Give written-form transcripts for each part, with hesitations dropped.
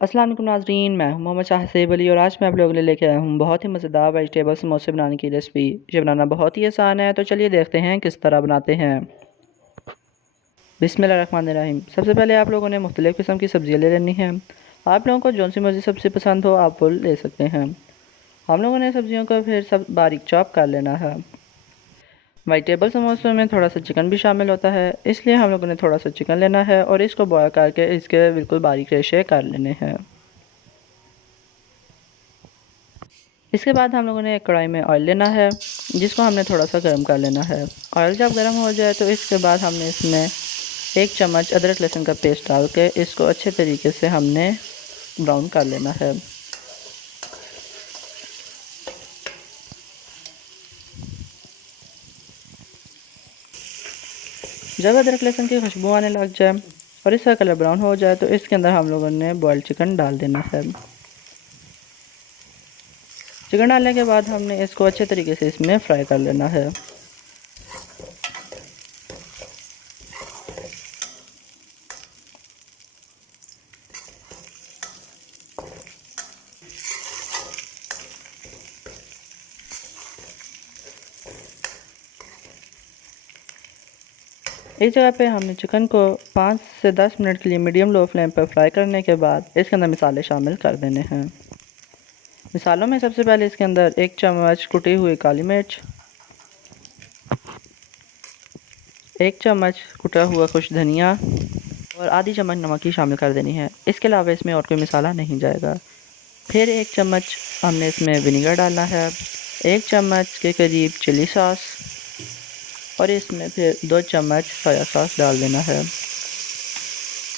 अस्सलाम वालेकुम नाज़रीन, मैं हूं मोहम्मद शाह सेब अली और आज मैं आप लोगों के लिए लेके आया हूं बहुत ही मज़ेदार वेजिटेबल समोसे बनाने की रेसिपी। ये बनाना बहुत ही आसान है, तो चलिए देखते हैं किस तरह बनाते हैं। बिस्मिल्लाहिर्रहमानिर्रहीम। सबसे पहले आप लोगों ने मुख्तलिफ़ किस्म की सब्ज़ियाँ ले लेनी है। आप लोगों को जौन सी मर्ज़ी सब्ज़ी पसंद हो आप वो ले सकते हैं। हम लोगों ने सब्ज़ियों को फिर सब बारीक चॉप कर लेना है। वेजिटेबल समोसों में थोड़ा सा चिकन भी शामिल होता है, इसलिए हम लोगों ने थोड़ा सा चिकन लेना है और इसको बॉयल करके इसके बिल्कुल बारीक रेशे कर लेने हैं। इसके बाद हम लोगों ने एक कढ़ाई में ऑयल लेना है, जिसको हमने थोड़ा सा गर्म कर लेना है। ऑयल जब गर्म हो जाए तो इसके बाद हमने इसमें 1 चम्मच अदरक लहसुन का पेस्ट डाल के इसको अच्छे तरीके से हमने ब्राउन कर लेना है। जब अदरक लहसुन की खुशबू आने लग जाए और इसका कलर ब्राउन हो जाए तो इसके अंदर हम लोगों ने बॉइल्ड चिकन डाल देना है। चिकन डालने के बाद हमने इसको अच्छे तरीके से इसमें फ्राई कर लेना है। इस जगह पे हमने चिकन को 5 से 10 मिनट के लिए मीडियम लो फ्लेम पर फ्राई करने के बाद इसके अंदर मसाले शामिल कर देने हैं। मसालों में सबसे पहले इसके अंदर 1 चम्मच कुटी हुई काली मिर्च, 1 चम्मच कुटा हुआ खुश धनिया और आधी चम्मच नमक की शामिल कर देनी है। इसके अलावा इसमें और कोई मसाला नहीं जाएगा। फिर 1 चम्मच हमने इसमें विनीगर डालना है, 1 चम्मच के करीब चिली सॉस और इसमें फिर 2 चम्मच सोया सॉस डाल देना है।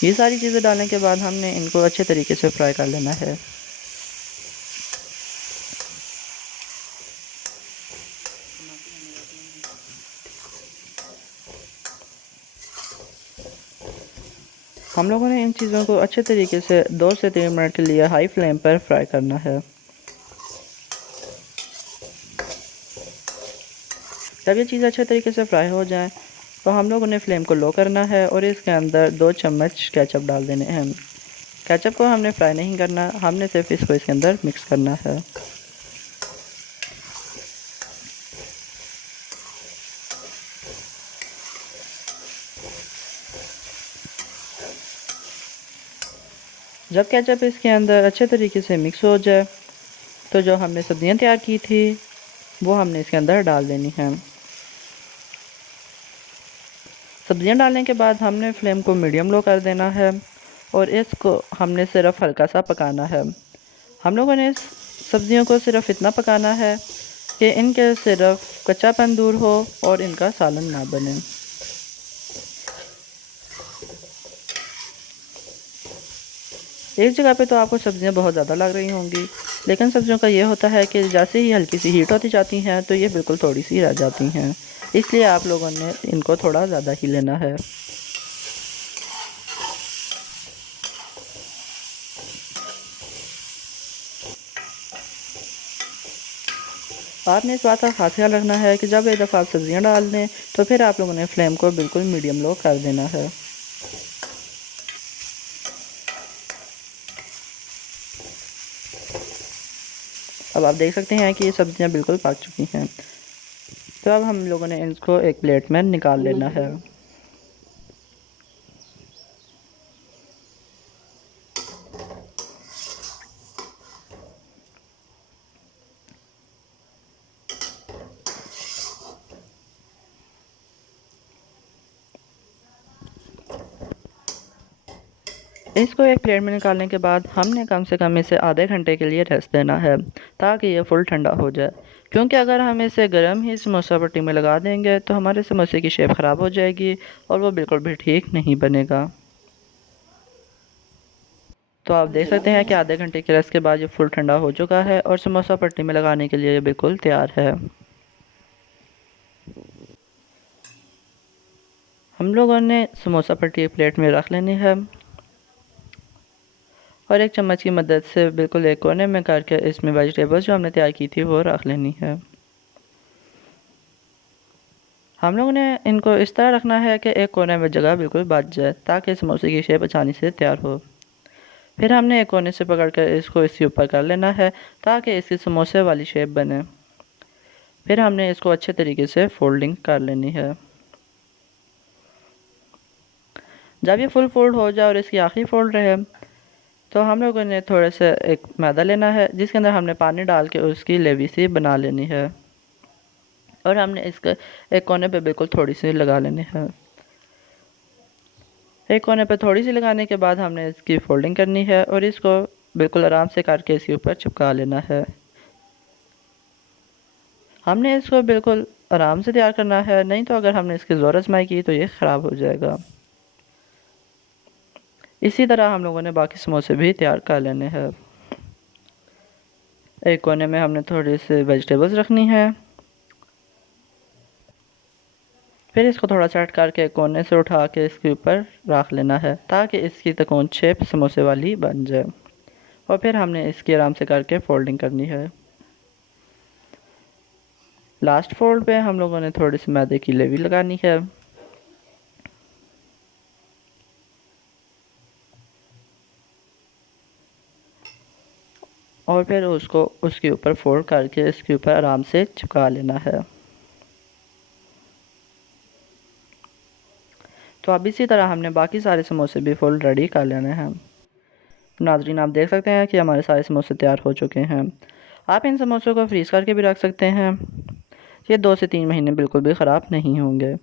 ये सारी चीज़ें डालने के बाद हमने इनको अच्छे तरीके से फ्राई कर लेना है। हम लोगों ने इन चीज़ों को अच्छे तरीके से 2 से 3 मिनट के लिए हाई फ्लेम पर फ्राई करना है। जब ये चीज़ अच्छे तरीके से फ्राई हो जाए तो हम लोगों ने फ्लेम को लो करना है और इसके अंदर 2 चम्मच केचप डाल देने हैं। केचप को हमने फ्राई नहीं करना, हमने सिर्फ इसको इसके अंदर मिक्स करना है। जब केचप इसके अंदर अच्छे तरीके से मिक्स हो जाए तो जो हमने सब्जियां तैयार की थी वो हमने इसके अंदर डाल देनी है। सब्जियां डालने के बाद हमने फ्लेम को मीडियम लो कर देना है और इसको हमने सिर्फ हल्का सा पकाना है। हम लोगों ने सब्जियों को सिर्फ इतना पकाना है कि इनके सिर्फ कच्चापन दूर हो और इनका सालन ना बने। एक जगह पे तो आपको सब्जियां बहुत ज़्यादा लग रही होंगी, लेकिन सब्जियों का ये होता है कि जैसे ही हल्की सी हीट होती जाती हैं तो ये बिल्कुल थोड़ी सी रह जाती हैं, इसलिए आप लोगों ने इनको थोड़ा ज़्यादा ही लेना है। आपने इस बात का खास ख्याल रखना है कि जब एक दफ़ा आप सब्जियां डाल दें तो फिर आप लोगों ने फ्लेम को बिल्कुल मीडियम लो कर देना है। अब आप देख सकते हैं कि ये सब्जियां बिल्कुल पक चुकी हैं, तो अब हम लोगों ने इसको एक प्लेट में निकाल लेना है। इसको एक प्लेट में निकालने के बाद हमने कम से कम इसे आधे घंटे के लिए रेस्ट देना है, ताकि ये फुल ठंडा हो जाए। क्योंकि अगर हम इसे गर्म ही समोसा पट्टी में लगा देंगे तो हमारे समोसे की शेप ख़राब हो जाएगी और वो बिल्कुल भी ठीक नहीं बनेगा। तो आप देख सकते हैं कि आधे घंटे के रेस्ट के बाद ये फुल ठंडा हो चुका है और समोसा पट्टी में लगाने के लिए ये बिल्कुल तैयार है। हम लोगों ने समोसा पट्टी एक प्लेट में रख लेनी है और एक चम्मच की मदद से बिल्कुल एक कोने में करके इसमें वेजिटेबल्स जो हमने तैयार की थी वो रख लेनी है। हम लोगों ने इनको इस तरह रखना है कि एक कोने में जगह बिल्कुल बच जाए, ताकि समोसे की शेप आसानी से तैयार हो। फिर हमने एक कोने से पकड़कर इसको इसके ऊपर कर लेना है ताकि इसकी समोसे वाली शेप बने। फिर हमने इसको अच्छे तरीके से फोल्डिंग कर लेनी है। जब ये फुल फोल्ड हो जाए और इसकी आखिरी फोल्ड रहे तो हम लोगों ने थोड़े से एक मैदा लेना है जिसके अंदर हमने पानी डाल के उसकी लेवी सी बना लेनी है और हमने इसके एक कोने पे बिल्कुल थोड़ी सी लगा लेनी है। एक कोने पे थोड़ी सी लगाने के बाद हमने इसकी फोल्डिंग करनी है और इसको बिल्कुल आराम से करके इसके ऊपर चिपका लेना है। हमने इसको बिल्कुल आराम से तैयार करना है, नहीं तो अगर हमने इसकी ज़ोर आजमाई की तो ये ख़राब हो जाएगा। इसी तरह हम लोगों ने बाकी समोसे भी तैयार कर लेने हैं। एक कोने में हमने थोड़ी सी वेजिटेबल्स रखनी है। फिर इसको थोड़ा सेट करके कोने से उठा के इसके ऊपर रख लेना है ताकि इसकी त्रिकोण शेप समोसे वाली बन जाए। और फिर हमने इसकी आराम से करके फोल्डिंग करनी है। लास्ट फोल्ड पे हम लोगों ने थोड़ी सी मैदे की लेवी लगानी है। और फिर उसको उसके ऊपर फोल्ड करके इसके ऊपर आराम से चिपका लेना है। तो अब इसी तरह हमने बाकी सारे समोसे भी फुल रेडी कर लेने हैं। नाज़रीन, आप देख सकते हैं कि हमारे सारे समोसे तैयार हो चुके हैं। आप इन समोसों को फ्रीज़ करके भी रख सकते हैं। ये 2 से 3 महीने बिल्कुल भी ख़राब नहीं होंगे।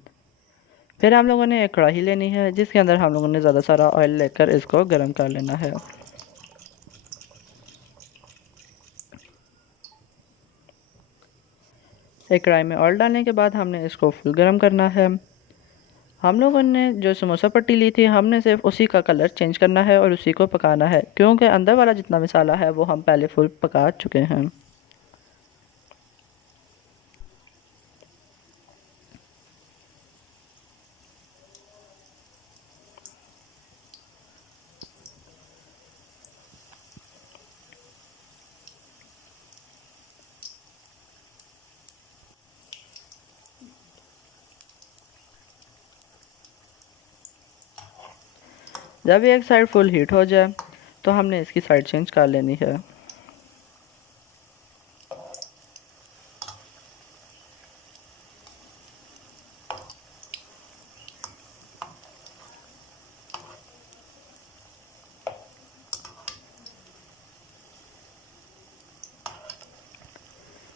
फिर हम लोगों ने एक कढ़ाई लेनी है जिसके अंदर हम लोगों ने ज़्यादा सारा ऑयल लेकर इसको गर्म कर लेना है। एक कढ़ाई में ऑयल डालने के बाद हमने इसको फुल गर्म करना है। हम लोगों ने जो समोसा पट्टी ली थी हमने सिर्फ उसी का कलर चेंज करना है और उसी को पकाना है क्योंकि अंदर वाला जितना मसाला है वो हम पहले फुल पका चुके हैं। जब एक साइड फुल हीट हो जाए तो हमने इसकी साइड चेंज कर लेनी है।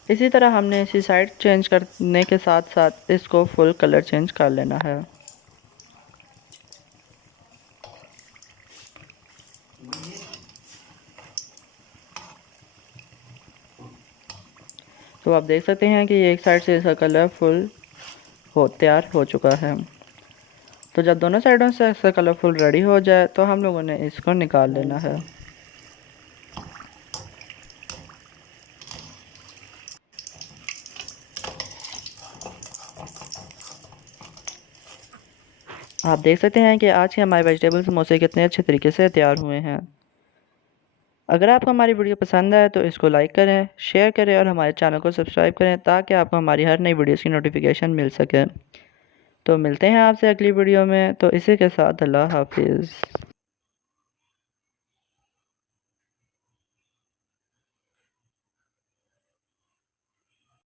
इसी तरह हमने इसी साइड चेंज करने के साथ साथ इसको फुल कलर चेंज कर लेना है। तो आप देख सकते हैं कि एक साइड से इसका कलर फुल तैयार हो चुका है। तो जब दोनों साइडों से इसका कलर फुल रेडी हो जाए तो हम लोगों ने इसको निकाल लेना है। आप देख सकते हैं कि आज के हमारे वेजिटेबल समोसे कितने अच्छे तरीके से तैयार हुए हैं। अगर आपको हमारी वीडियो पसंद आए तो इसको लाइक करें, शेयर करें और हमारे चैनल को सब्सक्राइब करें ताकि आपको हमारी हर नई वीडियोस की नोटिफिकेशन मिल सके। तो मिलते हैं आपसे अगली वीडियो में। तो इसी के साथ अल्लाह हाफिज़।